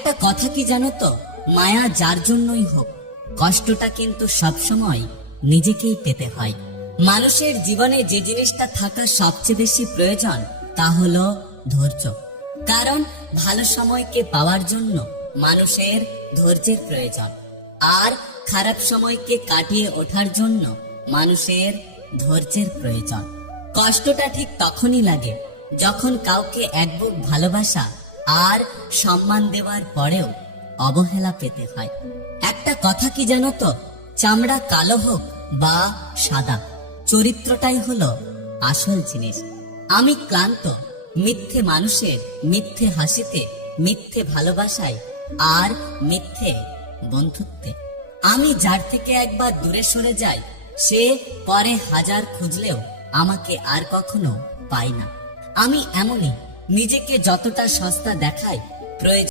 একটা কথা কি জানো তো, মায়া যার জন্যই হোক, কষ্টটা কিন্তু সবসময় নিজেকেই পেতে হয়। মানুষের জীবনে যে জিনিসটা থাকা সবচেয়ে বেশি প্রয়োজন তা হলো ধৈর্য। কারণ ভালো সময়কে পাওয়ার জন্য মানুষের ধৈর্যের প্রয়োজন, আর খারাপ সময়কে কাটিয়ে ওঠার জন্য মানুষের ধৈর্যের প্রয়োজন। কষ্টটা ঠিক তখনই লাগে যখন কাউকে এক বুক ভালোবাসা আর সম্মান দেওয়ার পরেও অবহেলা পেতে হয়। একটা কথা কি জানো তো, চামড়া কালো হোক বা সাদা, চরিত্রটাই হলো আসল জিনিস। আমি ক্লান্ত মিথ্যে মানুষের মিথ্যে হাসিতে, মিথ্যে ভালোবাসায় আর মিথ্যে বন্ধুত্বে। আমি যার থেকে একবার দূরে সরে যাই, সে পরে হাজার খুঁজলেও আমাকে আর কখনো পায় না। আমি এমনই, নিজেকে যতটা সস্তা দেখাই, প্রয়োজন